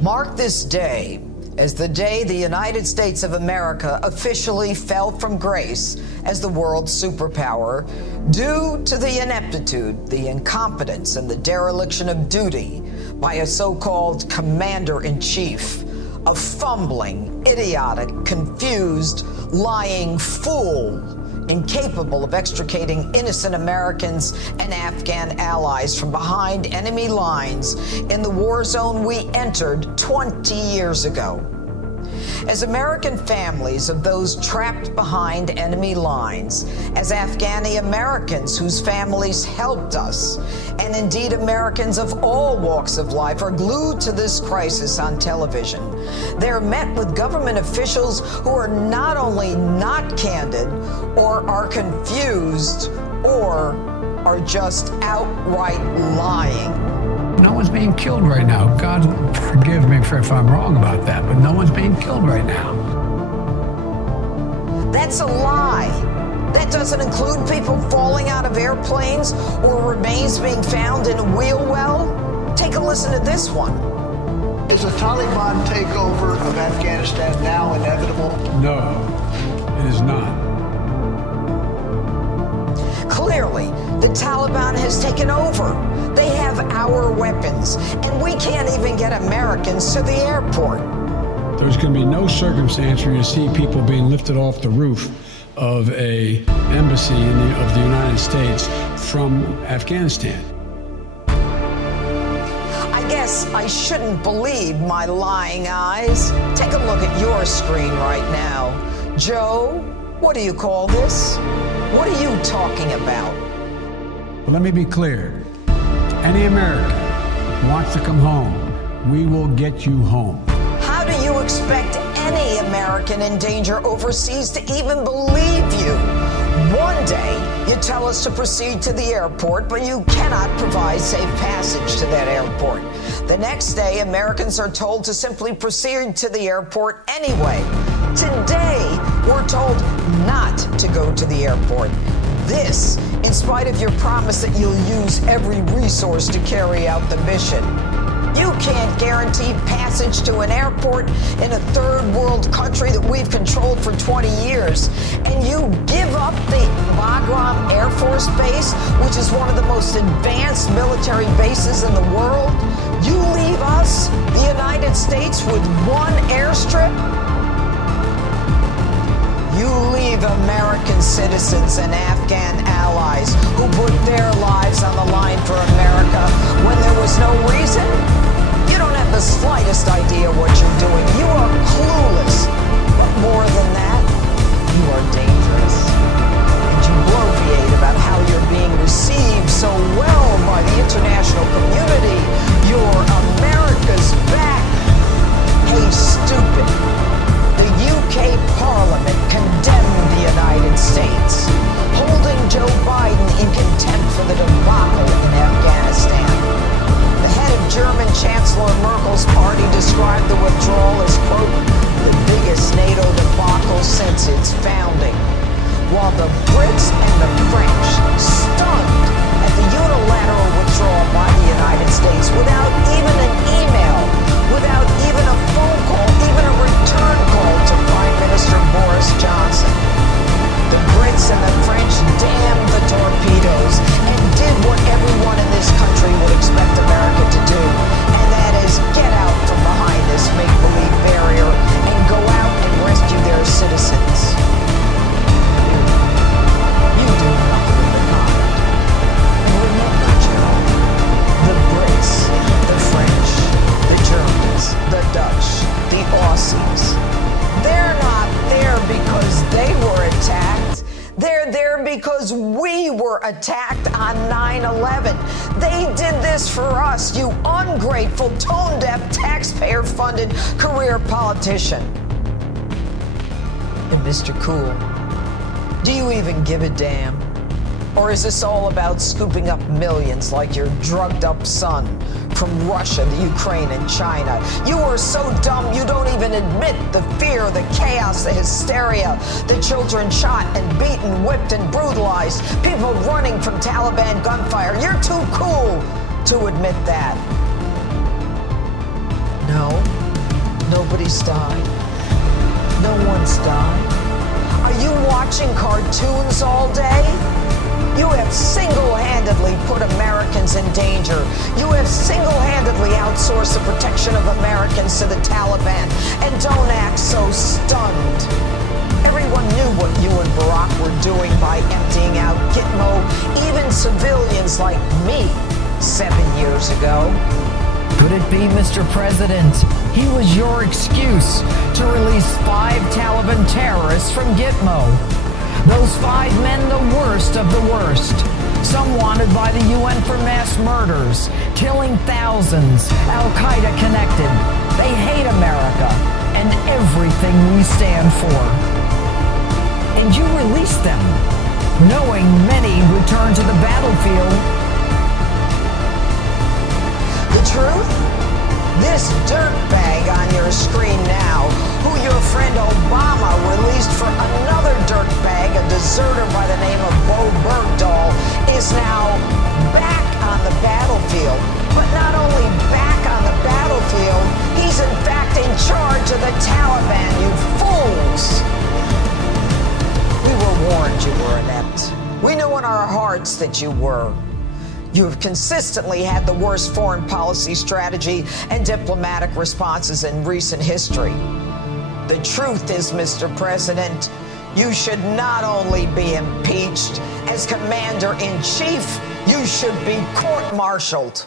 Mark this day as the day the United States of America officially fell from grace as the world superpower due to the ineptitude, the incompetence, and the dereliction of duty by a so-called commander-in-chief, a fumbling, idiotic, confused, lying fool, incapable of extricating innocent Americans and Afghan allies from behind enemy lines in the war zone we entered 20 years ago. As American families of those trapped behind enemy lines, as Afghani Americans whose families helped us, and indeed Americans of all walks of life are glued to this crisis on television, they're met with government officials who are not only not candid, or are confused, or are just outright lying. No one's being killed right now. God forgive me if I'm wrong about that, but no one's being killed right now. That's a lie. That doesn't include people falling out of airplanes or remains being found in a wheel well. Take a listen to this one. Is a Taliban takeover of Afghanistan now inevitable? No, it is not. Clearly, the Taliban has taken over. They have our weapons, and we can't even get Americans to the airport. There's going to be no circumstance where you see people being lifted off the roof of a embassy of the United States from Afghanistan. I guess I shouldn't believe my lying eyes. Take a look at your screen right now. Joe, what do you call this? What are you talking about? But let me be clear. Any American who wants to come home, we will get you home. How do you expect any American in danger overseas to even believe you? One day, you tell us to proceed to the airport, but you cannot provide safe passage to that airport. The next day, Americans are told to simply proceed to the airport anyway. Today, we're told not to go to the airport. This, in spite of your promise that you'll use every resource to carry out the mission. You can't guarantee passage to an airport in a third world country that we've controlled for 20 years. And you give up the Bagram Air Force Base, which is one of the most advanced military bases in the world. You leave us, the United States, with one airstrip. You leave American citizens and Afghan allies who put their lives on the line for America when there was no reason. You don't have the slightest idea what you're doing. You are clueless. But more than that, you are dangerous. And you bloviate about how you're being received so well by the international community. You're America's back. Hey, stupid. The UK Parliament condemned the United States, holding Joe Biden in contempt for the debacle in Afghanistan. The head of German Chancellor Merkel's party described the withdrawal as, quote, the biggest NATO debacle since its founding, while the Brits and the French, stunned at the unilateral withdrawal by the United States without even an email, without even a phone call, even a return call to Prime Minister Boris Johnson. The Brits and the French damned the torpedoes and did what everyone in this country would expect America to do, and that is get out from behind this make-believe barrier and go out and rescue their citizens. You do nothing of the kind. And remember, Joe, the Brits, the French, the Germans, the Dutch, the Aussies, they're not there because they were attacked. They're there because we were attacked on 9/11. They did this for us, you ungrateful, tone-deaf, taxpayer-funded career politician. And Mr. Cool, do you even give a damn? Or is this all about scooping up millions like your drugged-up son from Russia, the Ukraine, and China? You are so dumb you don't even admit the fear, the chaos, the hysteria, the children shot and beaten, whipped, and brutalized, people running from Taliban gunfire. You're too cool to admit that. Nobody's died. No one's died. Are you watching cartoons all day? You have single-handedly put Americans in danger. You have single-handedly outsourced the protection of Americans to the Taliban. And don't act so stunned. Everyone knew what you and Barack were doing by emptying out Gitmo, even civilians like me 7 years ago. Could it be, Mr. President, he was your excuse to release 5 Taliban terrorists from Gitmo? Those 5 men, the worst of the worst. Some wanted by the UN for mass murders, killing thousands, Al-Qaeda connected. They hate America and everything we stand for. And you released them, knowing many would turn to the battlefield. The truth? This dirtbag on your screen now, who your friend Obama released for another dirtbag, a deserter by the name of Bo Bergdahl, is now back on the battlefield. But not only back on the battlefield, he's in fact in charge of the Taliban, you fools! We were warned you were inept. We knew in our hearts that you were. You have consistently had the worst foreign policy strategy and diplomatic responses in recent history. The truth is, Mr. President, you should not only be impeached, as Commander-in-Chief, you should be court-martialed.